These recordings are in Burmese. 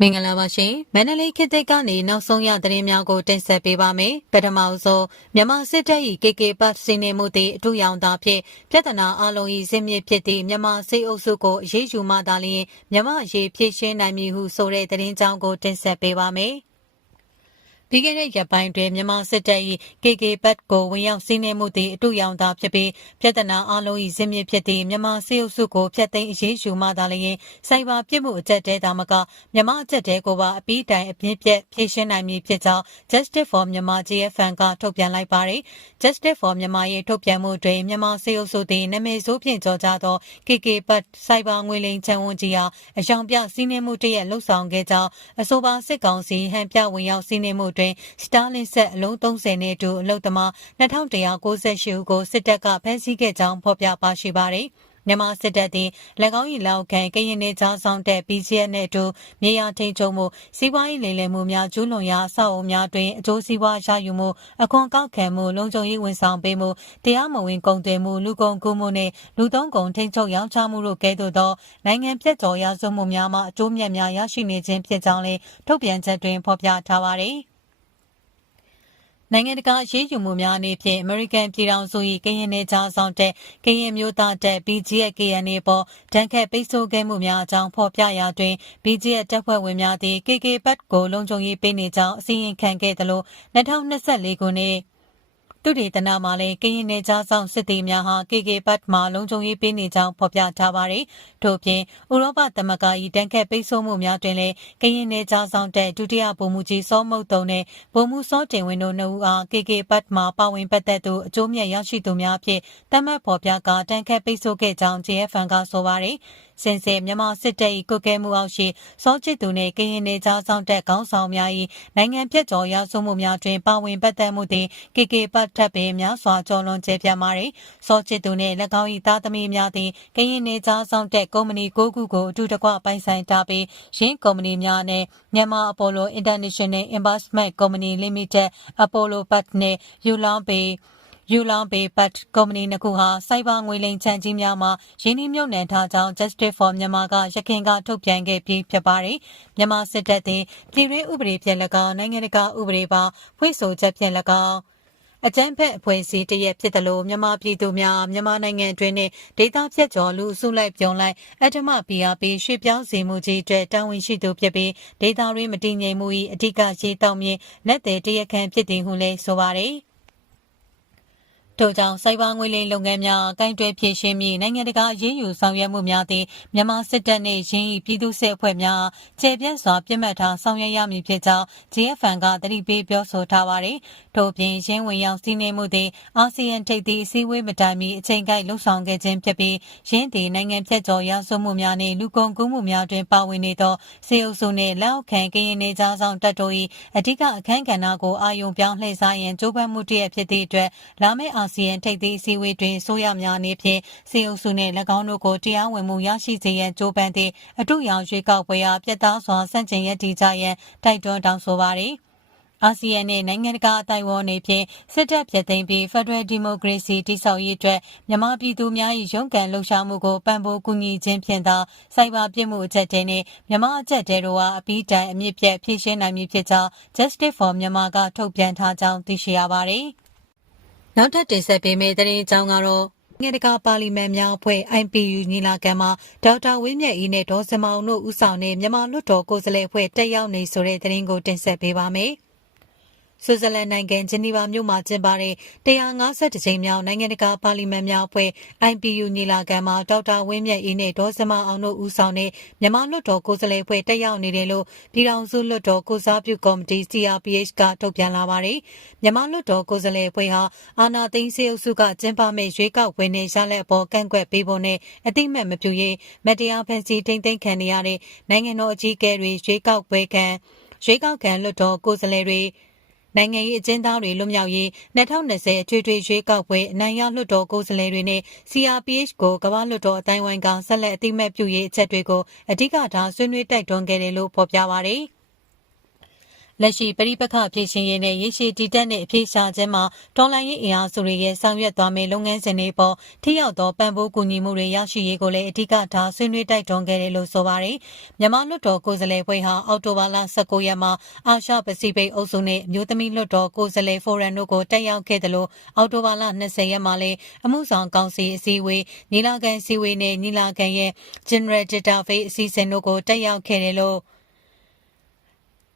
မင်္ဂလာပါရှင်မန္တလေးခေတ်သစ်ကနေနောက်ဆုံးရသတင်းများကိုတင်ဆက်ပေးပါမယ်ပထမဆုံးမြန်မာစစ်တပ်၏ကေကေပတ်စီနေမှုသည့်အထူးရောင်သားဖြင့်ပြဿနာအလုံး၏ဇင်းမြစ်ဖြစ်သည့်မြန်မာစိတ်အုပ်စုကိုအရေးယူမှသာလျှင်မြန်မာအရေးဖြည့်ရှင်းနိုင်မည်ဟုဆိုတဲ့သတင်းကြောင်းကိုတင်ဆက်ပေးပါမယ် ပြီးခဲ့တဲ့ရက်ပိုင်းတွင်မြန်မာစစ်တပ်၏ KK ဘတ်ကိုဝင်ရောက်စီးနင်းမှုသည့်အတူရောင်သာဖြစ်ပြီးပြဿနာအလုံး၏ဇင်းမြစ်ဖြစ်သည့်မြန်မာစစ်အုပ်စုကိုဖျက်သိမ်းအရေးယူမှသာလျှင်စိုက်ဘာပြစ်မှုအကြက်တဲသာမကမြန်မာအကြက်တဲကိုပါအပြီးတိုင်အပြင်းပြက်ဖြေရှင်းနိုင်မည်ဖြစ်ကြောင်း Justice for Myanmar JFN ကထုတ်ပြန်လိုက်ပါသည် Justice for Myanmar ၏ထုတ်ပြန်မှုတွင်မြန်မာစစ်အုပ်စုသည်နာမည်ဆိုးဖြင့်ကြော်ကြားသော KK ဘတ်စိုက်ဘာငွေလိမ်ချန်ဝန်ကြီးအားအယောင်ပြစီးနင်းမှုတရက်လှုပ်ဆောင်ခဲ့ကြောင်းအဆိုပါစစ်ကောင်စီဟန်ပြဝင်ရောက်စီးနင်းမှုတွင်စတာလင်ဆက်အလုံး30နဲ့အတူအလုတ်သမား2198ဦးကိုစစ်တပ်ကဖမ်းဆီးခဲ့ကြောင်းဖော်ပြပါရှိပါတယ်။မြန်မာစစ်တပ်သည်၎င်း၏လောက်ခံကရင်နေကြားဆောင်တဲ့ BGF နှင့်အတူမြေယာထိန်ချုံမှုစီးပွားရေးလိမ်လည်မှုများကျူးလွန်ရာအဆောက်အအုံများတွင်အကျိုးစီးပွားရယူမှုအခွန်ကောက်ခံမှုလုံခြုံရေးဝန်ဆောင်ပေးမှုတရားမဝင်ကုန်သွယ်မှုလူကုန်ကူးမှုနှင့်လူသုံးကုန်ထိန်ချုပ်ရောင်းချမှုတို့ကဲ့သို့သောနိုင်ငံပြည့်ကျော်ရာဇဝမှုများမှအကျိုးမြတ်များရရှိနေခြင်းဖြစ်ကြောင်းလည်းထုတ်ပြန်ချက်တွင်ဖော်ပြထားပါသည်။ နိုင်ငံတကာရေးယူမှုများအနေဖြင့် American ပြည်ထောင်စု၏ကရင်နယ်ခြားဆောင်တဲ့ကရင်မျိုးသားတပ် BGF KNA ပေါ်တန်ခတ်ပိတ်ဆို့ခဲ့မှုများအကြောင်းဖော်ပြရာတွင် BGF တပ်ဖွဲ့ဝင်များသည် KK ဘတ်ကိုလုံခြုံရေးပေးနေကြောင်းအစည်းအဝေးခံခဲ့သလို2024ခုနှစ် သူဒေသနာမှာလည်းကရင်နယ်ကြားဆောင်စစ်သည်များဟာ KK ဘတ်မှာလုံခြုံရေးပေးနေကြောင်းဖော်ပြထားပါတယ်။ထို့ပြင်ဥရောပသမဂ္ဂ၏တန်ခတ်ပိတ်ဆို့မှုများတွင်လည်းကရင်နယ်ကြားဆောင်တဲ့ဒုတိယဗိုလ်မှူးကြီးစောမုတ်တုံနဲ့ဗိုလ်မှူးစောတင်ဝင်းတို့နှစ်ဦးအား KK ဘတ်မှာပါဝင်ပတ်သက်သူအကျိုးမြတ်ရရှိသူများဖြင့်တတ်မှတ်ဖော်ပြကတန်ခတ်ပိတ်ဆို့ခဲ့ကြောင်း JFN ကဆိုပါတယ်။ စင်စစ်မြန်မာစစ်တပ်၏ကုကဲမှုအောက်ရှိစောချစ်သူနှင့်ကရင်နေကြားဆောင်တက်ခေါင်းဆောင်များ၏နိုင်ငံပြည့်ကျော်ရဆိုမှုများတွင်ပါဝင်ပတ်သက်မှုသည် KK ပတ်ထပ်ပင်များစွာကျော်လွန်ကျဲပြန့်ပါသည်စောချစ်သူနှင့်၎င်း၏သားသမီးများသည်ကရင်နေကြားဆောင်တက်ကုမ္ပဏီ၉ခုကိုအတူတကွပိုင်ဆိုင်ထားပြီးရင်းကုမ္ပဏီများနှင့်မြန်မာအပိုလို International Investment Company Limited Apollo Pat နှင့် Yulong Bay ယူလောင်ပေပတ်ကုမ္ပဏီနှစ်ခုဟာစိုက်ဘာငွေလိမ်ချန်ကြီးများမှာရင်းနှီးမြှုပ်နှံထားကြောင်း Justice for Myanmar ကရခိုင်ကထုတ်ပြန်ခဲ့ပြီးဖြစ်ပါတယ်။မြန်မာစစ်တပ်သည်ပြည်တွင်းဥပဒေဖြင့်၎င်းနိုင်ငံတကာဥပဒေပါဖွင့်ဆိုချက်ဖြင့်၎င်းအကြမ်းဖက်အဖွဲ့အစည်းတရက်ဖြစ်တယ်လို့မြန်မာပြည်သူများမြန်မာနိုင်ငံအတွင်းနဲ့ဒေသဖြတ်ကျော်လူအစုလိုက်ပြုံလိုက်အထမ PRP ရွှေပြောင်းစီမှုကြီးအတွက်တာဝန်ရှိသူဖြစ်ပြီးဒေသရင်းမတည်ငြိမ်မှု၏အဓိကရေးတောင်းမြင်လက်သည်တရက်ခန့်ဖြစ်တယ်ဟုလည်းဆိုပါတယ်။ ထို့ကြောင့်စိုက်ဘာငွေလိမ်လုပ်ငန်းများကင်တွယ်ဖြည့်ရှင်းပြီးနိုင်ငံတကာအရေးယူဆောင်ရွက်မှုများသည်မြန်မာစစ်တပ်နှင့်ရင်း၏ပြည်သူ့စစ်အဖွဲ့များကျေပြန့်စွာပြစ်မှတ်ထားဆောင်ရွက်ရမည်ဖြစ်ကြောင်း GFN ကတတိပေးပြောဆိုထားပါသည်။ထို့ပြင်ရင်းဝင်ရောက်စီးနင်းမှုသည်အာဆီယံထိပ်သီးအစည်းအဝေးမတိုင်မီအချိန်ကိုက်လှုပ်ဆောင်ခဲ့ခြင်းဖြစ်ပြီးရင်းသည်နိုင်ငံဖြတ်ကျော်ရာဇဝမှုများနှင့်လူကုန်ကူးမှုများတွင်ပါဝင်နေသောစေအုပ်စုနှင့်လက်အောက်ခံကရင်နေကြားဆောင်တပ်တို့၏အဓိကအခမ်းကဏ္ဍကိုအာရုံပြောင်းလှည့်စားရန်ကြိုးပမ်းမှုတည်းဖြစ်သည့်အတွက်လာမယ့်အာဆီယံထိပ်သီးအစည်းအဝေးတွင်ဆိုရများအနေဖြင့်စေအုပ်စုနှင့်၎င်းတို့ကိုတရားဝင်မှုရရှိစေရန်ကြိုးပမ်းသည့်အထူးရောင်ရွေးကောက်ပွဲအားပြတ်သားစွာဆန့်ကျင်ရည်တည်ကြရန်တိုက်တွန်းတောင်းဆိုပါသည်အာဆီယံနဲ့နိုင်ငံတကာအတိုင်းအဝန်နေဖြင့်စစ်တပ်ပြည်သိမ်းပြီး Federal Democracy တိဆောက်ရေးအတွက်မြန်မာပြည်သူများ၏ရုန်းကန်လှုပ်ရှားမှုကိုပံ့ပိုးကူညီခြင်းဖြင့်သာစိုက်ဘာပြစ်မှုအချက်တဲနှင့်မြန်မာအချက်တဲတို့အားအပြီးတိုင်အမြင့်ပြတ်ဖြည့်ရှင်းနိုင်မည်ဖြစ်ကြောင်း Justice for Myanmar ကထုတ်ပြန်ထားကြောင်းသိရှိရပါသည်။ နောက်ထပ်တင်ဆက်ပေးမယ့်သတင်းအကြောင်းကတော့ငေတကာပါလီမန်များအဖွဲ့ IPU ညီလာခံမှာဒေါက်တာဝင်းမြတ်အေးနဲ့ဒေါ်စမောင်တို့ဦးဆောင်တဲ့မြန်မာလွှတ်တော်ကိုယ်စားလှယ်အဖွဲ့တက်ရောက်နေဆိုတဲ့သတင်းကိုတင်ဆက်ပေးပါမယ်။ ဆွစ်ဇာလန်နိုင်ငံဂျနီဗာမြို့မှာကျင်းပတဲ့150ကြိမ်မြောက်နိုင်ငံတကာပါလီမန်များအဖွဲ့ IPU ညီလာခံမှာဒေါက်တာဝင်းမြတ်အေးနဲ့ဒေါ်စမအောင်တို့ဦးဆောင်တဲ့မြန်မာလွှတ်တော်ကိုယ်စားလှယ်အဖွဲ့တက်ရောက်နေတယ်လို့ပြည်ထောင်စုလွှတ်တော်ကိုစားပြုကော်မတီ CRPH ကထုတ်ပြန်လာပါတယ်။မြန်မာလွှတ်တော်ကိုယ်စားလှယ်အဖွဲ့ဟာအာနာသိန်းစေအုပ်စုကကျင်းပမဲ့ရွေးကောက်ပွဲနဲ့ရလက်အပေါ်ကန့်ကွက်ပေးဖို့နဲ့အတိမတ်မပြုရေးမတရားဖန်ဆီးထိမ့်သိမ်းခံနေရတဲ့နိုင်ငံတော်အကြီးအကဲတွေရွေးကောက်ပွဲခံရွေးကောက်ခံလွှတ်တော်ကိုယ်စားလှယ်တွေ နိုင်ငံရေးအကျဉ်းသားတွေလွတ်မြောက်ရေး2020အထွေထွေရွေးကောက်ပွဲအနိုင်ရလွှတ်တော်ကိုယ်စားလှယ်တွေနဲ့ CRPH ကိုကမ္ဘာလွှတ်တော်အတိုင်းဝိုင်းကဆက်လက်အသိမဲ့ပြုရေးအချက်တွေကိုအဓိကထားဆွေးနွေးတိုက်တွန်းခဲ့တယ်လို့ဖော်ပြပါရယ်။ လက်ရှိပရိပခဖြစ်ရှင်ရေးနဲ့ရေရှည်တည်တက်တဲ့အပြေရှားခြင်းမှာတော်လိုင်းရေးအင်အားစုတွေရဲ့ဆောင်ရွက်သွားမယ့်လုပ်ငန်းစဉ်တွေပေါ်ထိရောက်သောပံ့ပိုးကူညီမှုတွေရရှိရေးကိုလည်းအဓိကထားဆွေးနွေးတိုက်တွန်းခဲ့တယ်လို့ဆိုပါတယ်။မြန်မာလွှတ်တော်ကိုယ်စားလှယ်ဖွဲ့ဟာအောက်တိုဘာလ19ရက်မှာအာရှပစိဖိတ်အုပ်စုနဲ့မြို့သမီးလွှတ်တော်ကိုယ်စားလှယ်ဖိုရမ်တို့ကိုတက်ရောက်ခဲ့တယ်လို့အောက်တိုဘာလ20ရက်မှာလည်းအမှုဆောင်ကောင်စီအစည်းအဝေးညီလာခံစည်းဝေးနဲ့ညီလာခံရဲ့ General Database အစည်းအဝေးတို့ကိုတက်ရောက်ခဲ့တယ်လို့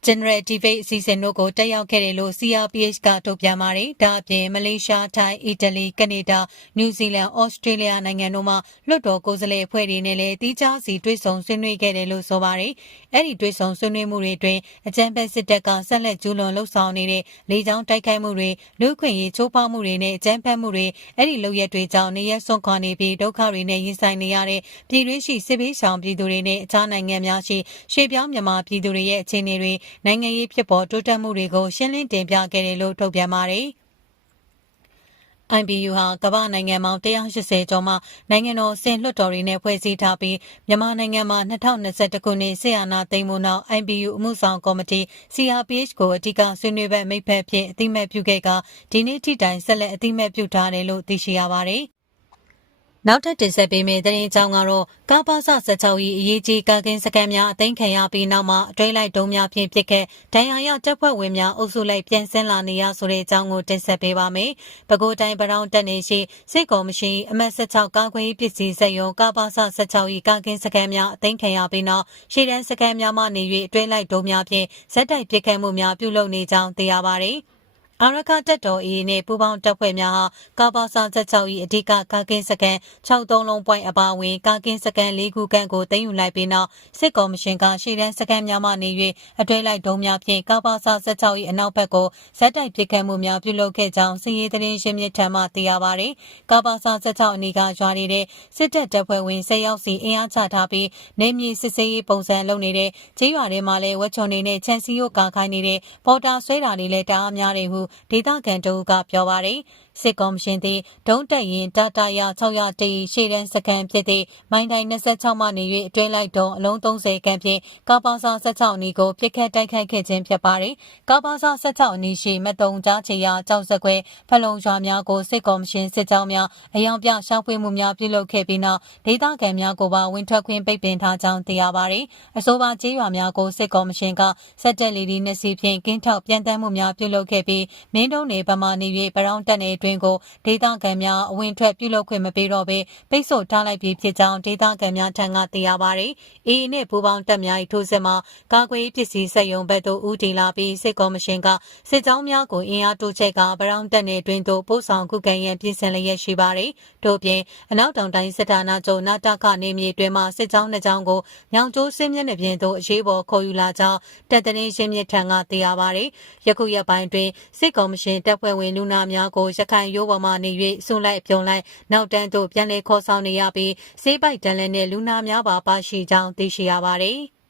General Debate အစီအစဉ်တို့ကိုတက်ရောက်ခဲ့တယ်လို့ CRPH ကထုတ်ပြန်ပါတယ်။ဒါအပြင်မလေးရှား၊ထိုင်း၊အီတလီ၊ကနေဒါ၊နယူးဇီလန်၊ဩစတြေးလျနိုင်ငံတို့မှလွှတ်တော်ကိုယ်စားလှယ်အဖွဲ့တွေနဲ့လည်းတီးခြားစီတွေ့ဆုံဆွေးနွေးခဲ့တယ်လို့ဆိုပါတယ်။အဲ့ဒီတွေ့ဆုံဆွေးနွေးမှုတွေအတွင်းအကြံပေးစစ်တပ်ကဆက်လက်ကျူးလွန်လှုပ်ဆောင်နေတဲ့လေကြောင်းတိုက်ခိုက်မှုတွေလူ့ခွင့်ရေးချိုးဖောက်မှုတွေနဲ့အကြမ်းဖက်မှုတွေအဲ့ဒီလုပ်ရက်တွေကြောင့်နေရဆွန့်ခွာနေပြီးဒုက္ခတွေနဲ့ရင်ဆိုင်နေရတဲ့ပြည်တွင်းရှိစစ်ပေးဆောင်ပြည်သူတွေနဲ့အခြားနိုင်ငံများရှိရှေ့ပြောင်းမြန်မာပြည်သူတွေရဲ့အခြေအနေတွေနိုင်ငံရေးဖြစ်ပေါ်တိုးတက်မှုတွေကိုရှင်းလင်းတင်ပြခဲ့တယ်လို့ထုတ်ပြန်ပါတယ်။ IBU ဟာကမ္ဘာနိုင်ငံပေါင်း180ကျော်မှနိုင်ငံတော်ဆင်လွှတ်တော်တွေနဲ့ဖွဲ့စည်းထားပြီးမြန်မာနိုင်ငံမှာ2021ခုနှစ်ဆေးအာနာသိမ်းမှုနောက် IBU အမှုဆောင်ကော်မတီ CRPH ကိုအဓိကဆွေးနွေးဘက်မိတ်ဖက်ဖြစ်အတိမတ်ပြုခဲ့ကဒီနေ့ထိတိုင်ဆက်လက်အတိမတ်ပြုထားတယ်လို့သိရှိရပါတယ်။ နောက်ထပ်တင်ဆက်ပေးမယ့်သတင်းအကြောင်းကတော့ကာပါစ16၏အရေးကြီးကာကင်းစကန်များအသိမ်းခံရပြီးနောက်မှာအတွဲလိုက်တုံးများဖြင့်ဖြစ်ခဲ့ဒဏ်ရာရတပ်ဖွဲ့ဝင်များအုပ်စုလိုက်ပြန်ဆင်းလာနေရဆိုတဲ့အကြောင်းကိုတင်ဆက်ပေးပါမယ်။ပဲခူးတိုင်းပရောင်းတက်နေရှိစစ်ကော်မရှင်အမတ်16ကာကွယ်ရေးပစ္စည်းစက်ရုံကာပါစ16၏ကာကင်းစကန်များအသိမ်းခံရပြီးနောက်ရှေ့တန်းစကန်များမှနေ၍အတွဲလိုက်တုံးများဖြင့်ဇက်တိုက်ပစ်ခတ်မှုများပြုလုပ်နေကြောင်းသိရပါသည်။ အာရခတက်တော်အေးနဲ့ပူပေါင်းတပ်ဖွဲ့များဟာကာပါစာ76၏အဓိကကာကင်းစကန်63လုံးပွိုင်းအပါအဝင်ကာကင်းစကန်၄ခုခန့်ကိုတင်ယူလိုက်ပြီးနောက်စစ်ကော်မရှင်ကရှေ့တန်းစကန်များမှနေ၍အတွဲလိုက်ဒုံများဖြင့်ကာပါစာ16၏အနောက်ဘက်ကိုဇက်တိုက်ပစ်ခတ်မှုများပြုလုပ်ခဲ့ကြောင်းစီရေးသတင်းရှင်းမြစ်ထံမှသိရပါသည်ကာပါစာ16အနီးကရွာနေတဲ့စစ်တပ်တပ်ဖွဲ့ဝင်10ယောက်စီအင်အားချထားပြီးနေမြေစစ်စေးရေးပုံစံလုပ်နေတဲ့ကျေးရွာတွေမှာလည်းဝက်ချုံနေနဲ့ချန်စီယိုကာခိုင်းနေတဲ့ပေါ်တာဆွဲတာတွေလည်းတအားများတယ်ဟုဒေသခံတအုပ်ကပြောပါတယ် စစ်ကော်မရှင်သည်ဒုံတက်ရင်တာတာရ600တေးရှေ့တန်းစကန်ဖြစ်သည့်မိုင်းတိုင်း26မှနေ၍အတွဲလိုက်တုံးအလုံး30ခန့်ဖြင့်ကာပါစာ16အနီးကိုပြစ်ခတ်တိုက်ခိုက်ခဲ့ခြင်းဖြစ်ပါတယ်။ကာပါစာ16အနီးရှိမတုံကြားချေရကြောက်စကွဲဖလုံရွာများကိုစစ်ကော်မရှင်စစ်ကြောင်းများအယောင်ပြရှောက်ဖွေမှုများပြုလုပ်ခဲ့ပြီးနောက်ဒေသခံများကိုပါဝင်ထွက်ခွင့်ပိတ်ပင်ထားကြောင်းသိရပါတယ်။အဆိုပါကျေးရွာများကိုစစ်ကော်မရှင်ကစက်တက်လီဒီနှစ်စီဖြင့်ကင်းထောက်ပြန်တမ်းမှုများပြုလုပ်ခဲ့ပြီးမင်းတုံးနေဗမာနေ၍ပရောင်းတက်နေတွင်ကိုဒေသခံများအဝင်ထွက်ပြုလုပ်ခွင့်မပေးတော့ဘဲပိတ်ဆို့ထားလိုက်ပြီးဖြစ်ကြောင်းဒေသခံများထံကသိရပါသည်။အေးနဲ့ပူပေါင်းတပ်များ၏ထိုးစစ်မှာကာကွယ်ပစ္စည်းစက်ရုံဘက်သို့ဦးတည်လာပြီးစစ်ကော်မရှင်ကစစ်ကြောင်းများကိုအင်အားတိုးချဲ့ကပရောင်းတက်နေတွင်သို့ပို့ဆောင်ခုခံရန်ပြင်ဆင်လျက်ရှိပါသည်။ထို့ပြင်အနောက်တောင်တိုင်းစစ်ဌာနချုပ်နာတကနေမြေတွင်မှစစ်ကြောင်းနှစ်ကြောင်းကိုညောင်ကျိုးစင်းမျက်နှာပြင်သို့အရေးပေါ်ခေါ်ယူလာကြောင်းတပ်သတင်းရှင်းမြစ်ထံကသိရပါသည်။ယခုရက်ပိုင်းတွင်စစ်ကော်မရှင်တပ်ဖွဲ့ဝင်လူနာများကိုရခိုင်ရိုးပေါ်မှနေ၍စွန့်လိုက်ပြုံလိုက်နောက်တန်းသို့ပြန်လည်ခေါ်ဆောင်နေရပြီးဈေးပိုက်တန်လည်းနဲ့လူနာများပါပါရှိကြောင်းသိရှိရပါတယ်။